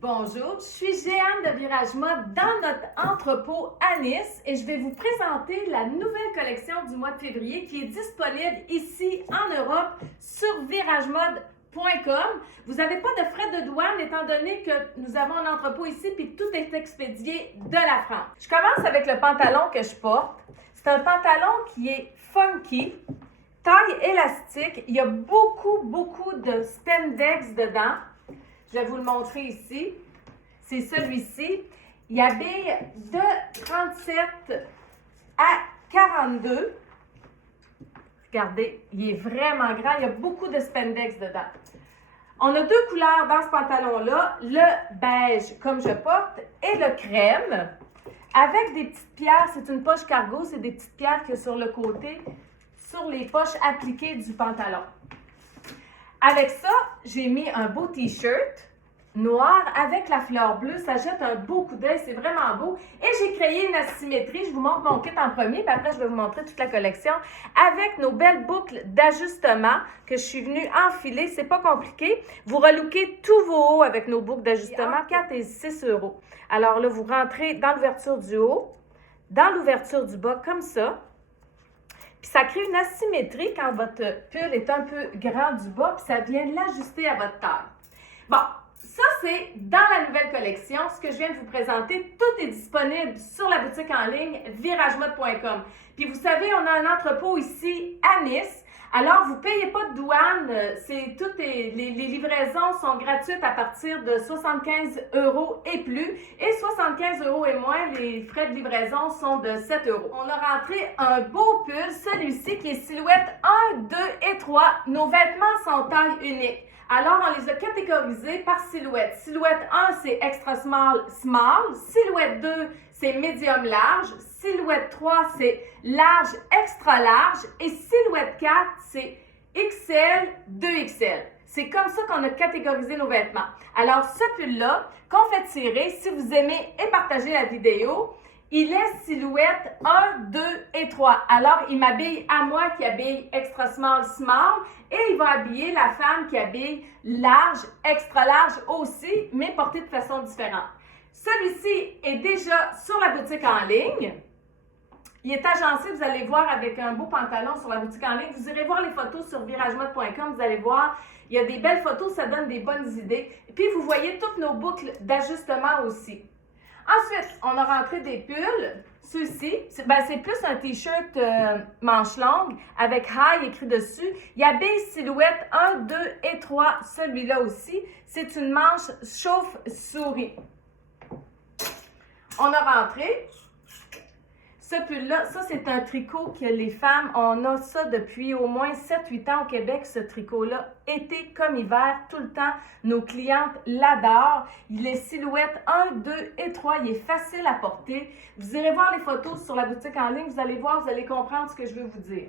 Bonjour, je suis Jeanne de Virage Mode dans notre entrepôt à Nice et je vais vous présenter la nouvelle collection du mois de février qui est disponible ici en Europe sur viragemode.com. Vous n'avez pas de frais de douane étant donné que nous avons un entrepôt ici puis tout est expédié de la France. Je commence avec le pantalon que je porte. C'est un pantalon qui est funky, taille élastique. Il y a beaucoup de spandex dedans. Je vais vous le montrer ici. C'est celui-ci. Il habille de 37 à 42. Regardez, il est vraiment grand. Il y a beaucoup de spandex dedans. On a deux couleurs dans ce pantalon-là. Le beige, comme je porte, et le crème. Avec des petites pierres. C'est une poche cargo. C'est des petites pierres qu'il y a sur le côté, sur les poches appliquées du pantalon. Avec ça, j'ai mis un beau t-shirt noir avec la fleur bleue. Ça jette un beau coup d'œil, c'est vraiment beau. Et j'ai créé une asymétrie. Je vous montre mon kit en premier, puis après, je vais vous montrer toute la collection avec nos belles boucles d'ajustement que je suis venue enfiler. C'est pas compliqué. Vous relookez tous vos hauts avec nos boucles d'ajustement, 4 et 6 €. Alors là, vous rentrez dans l'ouverture du haut, dans l'ouverture du bas, comme ça. Puis ça crée une asymétrie quand votre pull est un peu grand du bas, puis ça vient l'ajuster à votre taille. Bon, ça c'est dans la nouvelle collection. Ce que je viens de vous présenter, tout est disponible sur la boutique en ligne viragemode.com. Puis vous savez, on a un entrepôt ici à Nice. Alors, vous ne payez pas de douane. Les livraisons sont gratuites à partir de 75 € et plus. Et 75 € et moins, les frais de livraison sont de 7 €. On a rentré un beau pull, celui-ci qui est silhouette 1, 2 et 3. Nos vêtements sont taille unique. Alors, on les a catégorisés par silhouette. Silhouette 1, c'est extra small, small. Silhouette 2, c'est médium large. Silhouette 3, c'est large, extra large. Et silhouette 4, c'est XL, 2XL. C'est comme ça qu'on a catégorisé nos vêtements. Alors, ce pull-là, qu'on fait tirer, si vous aimez et partagez la vidéo, il est silhouette 1, 2 et 3. Alors, il m'habille à moi qui habille extra small, small. Et il va habiller la femme qui habille large, extra large aussi, mais porté de façon différente. Celui-ci est déjà sur la boutique en ligne. Il est agencé, vous allez voir, avec un beau pantalon sur la boutique en ligne. Vous irez voir les photos sur viragemode.com, vous allez voir, il y a des belles photos, ça donne des bonnes idées. Et puis, vous voyez toutes nos boucles d'ajustement aussi. Ensuite, on a rentré des pulls. Ceux-ci, c'est plus un t-shirt manche longue avec high écrit dessus. Il y a des silhouettes 1, 2 et 3. Celui-là aussi, c'est une manche chauffe-souris. On a rentré ce pull-là. Ça, c'est un tricot que les femmes, on a ça depuis au moins 7-8 ans au Québec, ce tricot-là. Été comme hiver, tout le temps, nos clientes l'adorent. Il est silhouette 1, 2 et 3. Il est facile à porter. Vous irez voir les photos sur la boutique en ligne. Vous allez voir, vous allez comprendre ce que je veux vous dire.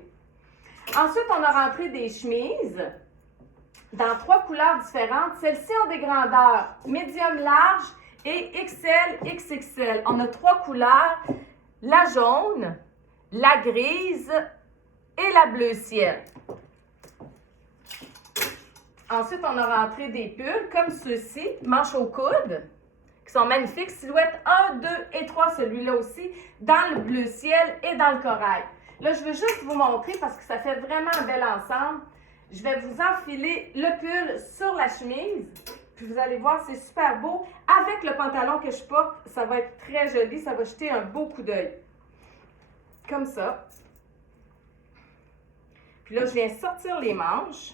Ensuite, on a rentré des chemises dans 3 couleurs différentes. Celles-ci ont des grandeurs médium large et XL, XXL. On a 3 couleurs. La jaune, la grise et la bleu ciel. Ensuite, on a rentré des pulls comme ceux-ci, manches au coude, qui sont magnifiques. Silhouette 1, 2 et 3, celui-là aussi, dans le bleu ciel et dans le corail. Là, je veux juste vous montrer parce que ça fait vraiment un bel ensemble. Je vais vous enfiler le pull sur la chemise. Puis vous allez voir, c'est super beau. Avec le pantalon que je porte, ça va être très joli. Ça va jeter un beau coup d'œil. Comme ça. Puis là, je viens sortir les manches.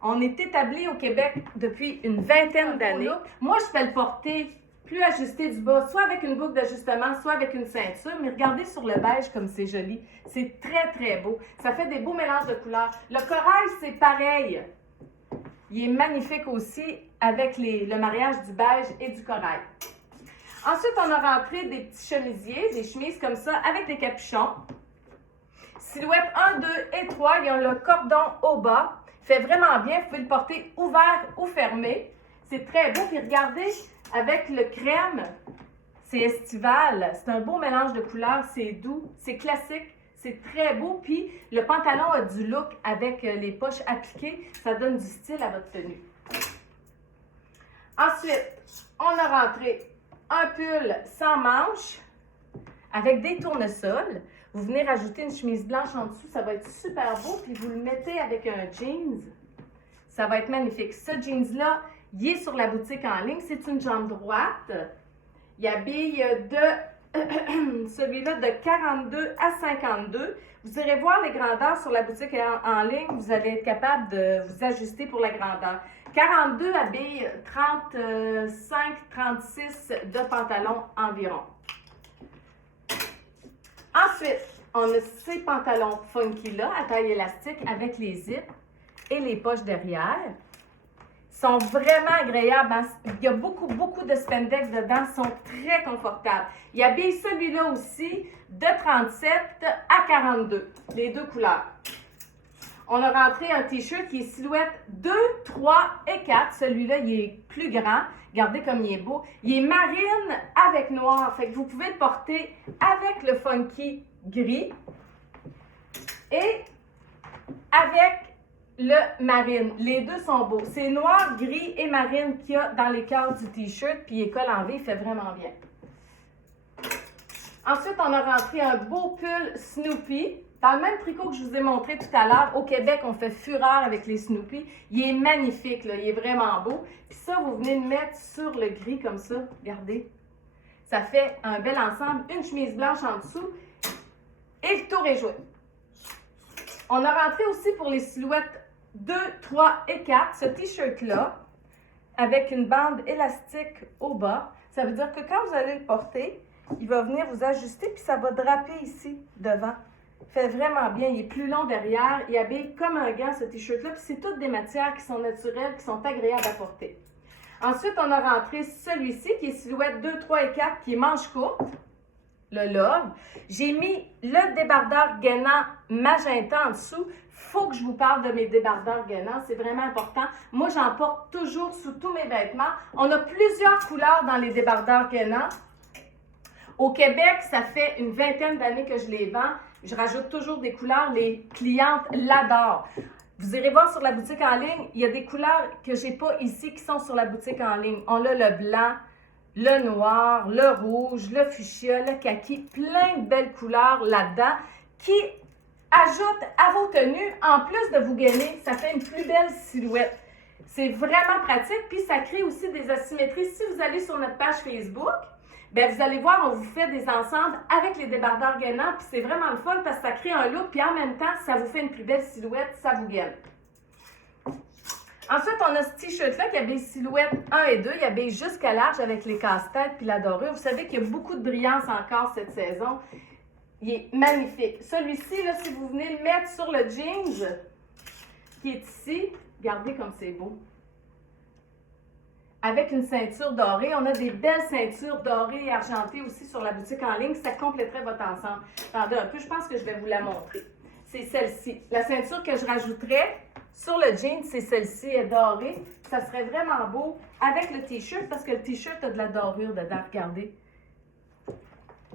On est établi au Québec depuis une vingtaine d'années. Moi, je peux le porter plus ajusté du bas, soit avec une boucle d'ajustement, soit avec une ceinture. Mais regardez sur le beige comme c'est joli. C'est très beau. Ça fait des beaux mélanges de couleurs. Le corail, c'est pareil. Il est magnifique aussi avec le mariage du beige et du corail. Ensuite, on a rentré des petits chemisiers, des chemises comme ça, avec des capuchons. Silhouette 1, 2 et 3, il y a le cordon au bas. Il fait vraiment bien, vous pouvez le porter ouvert ou fermé. C'est très beau. Puis regardez, avec le crème, c'est estival. C'est un beau mélange de couleurs, c'est doux, c'est classique. C'est très beau. Puis, le pantalon a du look avec les poches appliquées. Ça donne du style à votre tenue. Ensuite, on a rentré un pull sans manches avec des tournesols. Vous venez rajouter une chemise blanche en dessous, ça va être super beau. Puis vous le mettez avec un jeans. Ça va être magnifique. Ce jeans-là, il est sur la boutique en ligne. C'est une jambe droite. Il habille de celui-là de 42 à 52. Vous irez voir les grandeurs sur la boutique en ligne. Vous allez être capable de vous ajuster pour la grandeur. 42 habille 35-36 de pantalon environ. Ensuite, on a ces pantalons funky-là à taille élastique avec les zips et les poches derrière. Ils sont vraiment agréables. Il y a beaucoup de spandex dedans. Ils sont très confortables. Il habille celui-là aussi de 37 à 42, les deux couleurs. On a rentré un t-shirt qui est silhouette 2, 3 et 4. Celui-là, il est plus grand. Regardez comme il est beau. Il est marine avec noir. Fait que vous pouvez le porter avec le funky gris et avec le marine. Les deux sont beaux. C'est noir, gris et marine qu'il y a dans les cœurs du t-shirt. Puis il est col en V, il fait vraiment bien. Ensuite, on a rentré un beau pull Snoopy. Dans le même tricot que je vous ai montré tout à l'heure, au Québec, on fait fureur avec les Snoopy. Il est magnifique, là, il est vraiment beau. Puis ça, vous venez le mettre sur le gris comme ça. Regardez. Ça fait un bel ensemble. Une chemise blanche en dessous. Et le tour est joué. On a rentré aussi pour les silhouettes 2, 3 et 4, ce t-shirt-là, avec une bande élastique au bas. Ça veut dire que quand vous allez le porter, il va venir vous ajuster, puis ça va draper ici, devant. Il fait vraiment bien. Il est plus long derrière. Il habille comme un gant, ce t-shirt-là. Puis c'est toutes des matières qui sont naturelles, qui sont agréables à porter. Ensuite, on a rentré celui-ci, qui est silhouette 2, 3 et 4, qui est manche courte. Le Love. J'ai mis le débardeur gainant magenta en dessous. Il faut que je vous parle de mes débardeurs gainants. C'est vraiment important. Moi, j'en porte toujours sous tous mes vêtements. On a plusieurs couleurs dans les débardeurs gainants. Au Québec, ça fait une vingtaine d'années que je les vends. Je rajoute toujours des couleurs. Les clientes l'adorent. Vous irez voir sur la boutique en ligne. Il y a des couleurs que je n'ai pas ici qui sont sur la boutique en ligne. On a le blanc, le noir, le rouge, le fuchsia, le kaki. Plein de belles couleurs là-dedans qui ajoutent à vos tenues, en plus de vous gainer, ça fait une plus belle silhouette. C'est vraiment pratique. Puis ça crée aussi des asymétries. Si vous allez sur notre page Facebook, bien, vous allez voir, on vous fait des ensembles avec les débardeurs gainants, puis c'est vraiment le fun parce que ça crée un look, puis en même temps, ça vous fait une plus belle silhouette, ça vous gaine. Ensuite, on a ce t-shirt-là qui habille silhouette 1 et 2, il habille jusqu'à large avec les casse-têtes puis la dorure. Vous savez qu'il y a beaucoup de brillance encore cette saison. Il est magnifique. Celui-ci, là, si vous venez le mettre sur le jeans qui est ici, regardez comme c'est beau. Avec une ceinture dorée. On a des belles ceintures dorées et argentées aussi sur la boutique en ligne. Ça compléterait votre ensemble. Attendez un peu, je pense que je vais vous la montrer. C'est celle-ci. La ceinture que je rajouterais sur le jean, c'est celle-ci, elle est dorée. Ça serait vraiment beau avec le t-shirt parce que le t-shirt a de la dorure dedans. Regardez.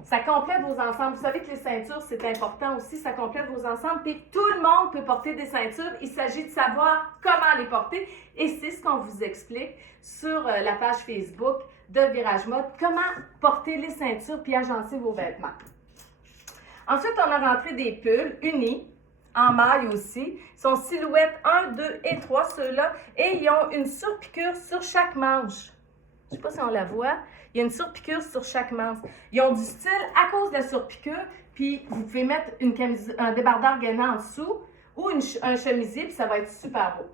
Ça complète vos ensembles. Vous savez que les ceintures, c'est important aussi. Ça complète vos ensembles. Puis tout le monde peut porter des ceintures. Il s'agit de savoir comment les porter. Et c'est ce qu'on vous explique sur la page Facebook de Virage Mode. Comment porter les ceintures puis agencer vos vêtements. Ensuite, on a rentré des pulls unis, en maille aussi. Ils sont silhouettes 1, 2 et 3, ceux-là. Et ils ont une surpiqûre sur chaque manche. Je ne sais pas si on la voit. Il y a une surpiqûre sur chaque manche. Ils ont du style à cause de la surpiqûre. Puis, vous pouvez mettre un débardeur gainant en dessous ou un chemisier, puis ça va être super beau.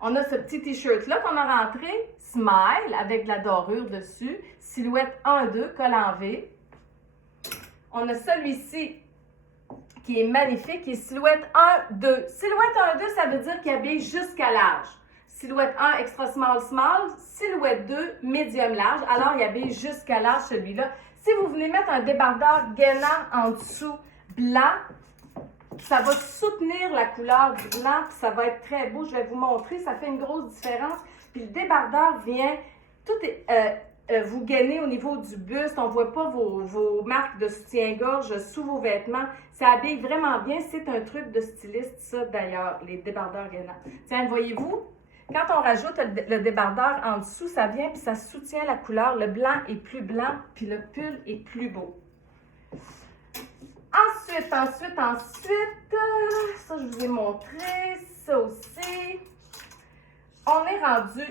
On a ce petit t-shirt-là qu'on a rentré, Smile, avec de la dorure dessus. Silhouette 1, 2, col en V. On a celui-ci qui est magnifique, qui est silhouette 1, 2. Silhouette 1, 2, ça veut dire qu'il habille jusqu'à large. Silhouette 1, extra small, small. Silhouette 2, médium large. Alors, il habille jusqu'à large celui-là. Si vous venez mettre un débardeur gainant en dessous blanc, ça va soutenir la couleur du blanc, puis ça va être très beau. Je vais vous montrer, ça fait une grosse différence. Puis le débardeur vient vous gainer au niveau du buste. On ne voit pas vos marques de soutien-gorge sous vos vêtements. Ça habille vraiment bien. C'est un truc de styliste, ça, d'ailleurs, les débardeurs gainants. Tiens, voyez-vous? Quand on rajoute le débardeur en dessous, ça vient puis ça soutient la couleur. Le blanc est plus blanc, puis le pull est plus beau. Ensuite, ça je vous ai montré, ça aussi. On est rendu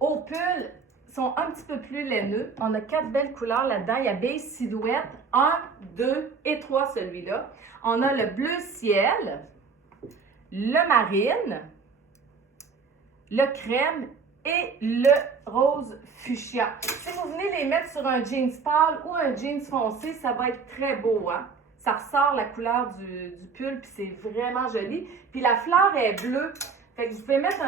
au pull, sont un petit peu plus laineux. On a 4 belles couleurs là-dedans. Il y a beige silhouette, 1, 2 et 3 celui-là. On a le bleu ciel, le marine, le crème et le rose fuchsia. Si vous venez les mettre sur un jeans pâle ou un jeans foncé, ça va être très beau, hein? Ça ressort la couleur du pull, puis c'est vraiment joli. Puis la fleur est bleue. Fait que vous pouvez mettre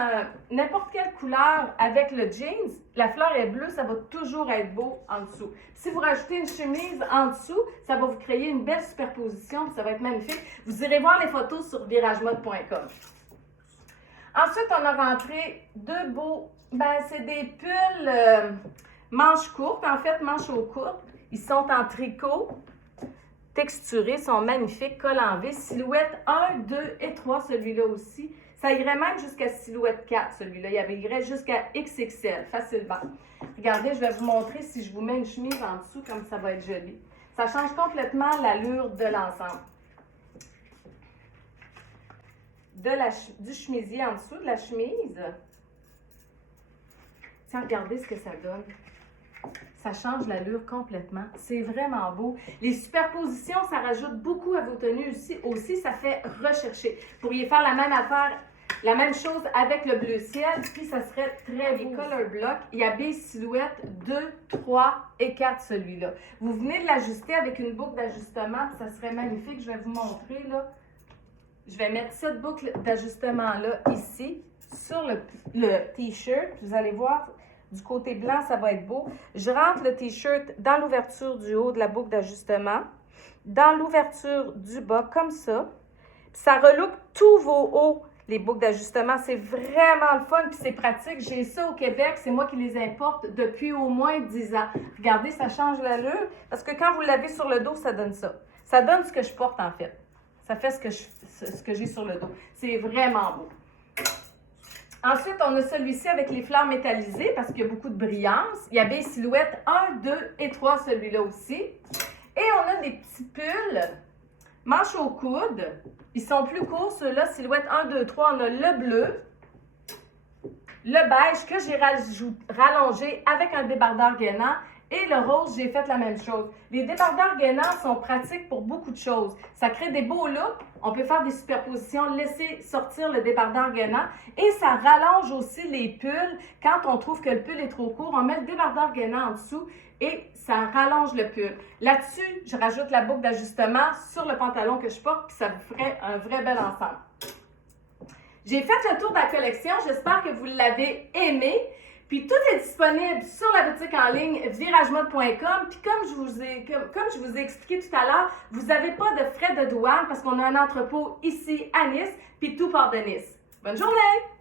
n'importe quelle couleur avec le jeans. La fleur est bleue, ça va toujours être beau en dessous. Si vous rajoutez une chemise en dessous, ça va vous créer une belle superposition, puis ça va être magnifique. Vous irez voir les photos sur viragemode.com. Ensuite, on a rentré 2 beaux, c'est des pulls manches courtes, en fait, manches au courtes. Ils sont en tricot, texturés, sont magnifiques, col en V, silhouette 1, 2 et 3, celui-là aussi. Ça irait même jusqu'à silhouette 4, celui-là. Il irait jusqu'à XXL, facilement. Regardez, je vais vous montrer si je vous mets une chemise en dessous, comme ça va être joli. Ça change complètement l'allure de l'ensemble. Du chemisier en dessous de la chemise. Tiens, regardez ce que ça donne. Ça change l'allure complètement. C'est vraiment beau. Les superpositions, ça rajoute beaucoup à vos tenues aussi. Ça fait rechercher. Vous pourriez faire la même affaire, la même chose avec le bleu ciel, puis ça serait très beau. Les color blocks, il y a beige silhouette 2, 3 et 4 celui-là. Vous venez de l'ajuster avec une boucle d'ajustement, ça serait magnifique. Je vais vous montrer là. Je vais mettre cette boucle d'ajustement-là ici, sur le t-shirt. Vous allez voir, du côté blanc, ça va être beau. Je rentre le t-shirt dans l'ouverture du haut de la boucle d'ajustement, dans l'ouverture du bas, comme ça. Puis ça relook tous vos hauts, les boucles d'ajustement. C'est vraiment le fun, puis c'est pratique. J'ai ça au Québec, c'est moi qui les importe depuis au moins 10 ans. Regardez, ça change l'allure, parce que quand vous l'avez sur le dos, ça donne ça. Ça donne ce que je porte, en fait. Ça fait ce que j'ai sur le dos. C'est vraiment beau. Ensuite, on a celui-ci avec les fleurs métallisées parce qu'il y a beaucoup de brillance. Il y a beige silhouette 1, 2 et 3, celui-là aussi. Et on a des petits pulls, manches au coude. Ils sont plus courts, ceux-là, silhouette 1, 2, 3. On a le bleu, le beige que j'ai rallongé avec un débardeur gainant. Et le rose, j'ai fait la même chose. Les débardeurs gainants sont pratiques pour beaucoup de choses. Ça crée des beaux looks. On peut faire des superpositions, laisser sortir le débardeur gainant. Et ça rallonge aussi les pulls. Quand on trouve que le pull est trop court, on met le débardeur gainant en dessous et ça rallonge le pull. Là-dessus, je rajoute la boucle d'ajustement sur le pantalon que je porte, puis ça vous ferait un vrai bel ensemble. J'ai fait le tour de la collection. J'espère que vous l'avez aimé. Puis tout est disponible sur la boutique en ligne viragemode.com. Puis comme je vous ai expliqué tout à l'heure, vous n'avez pas de frais de douane parce qu'on a un entrepôt ici à Nice, puis tout part de Nice. Bonne journée!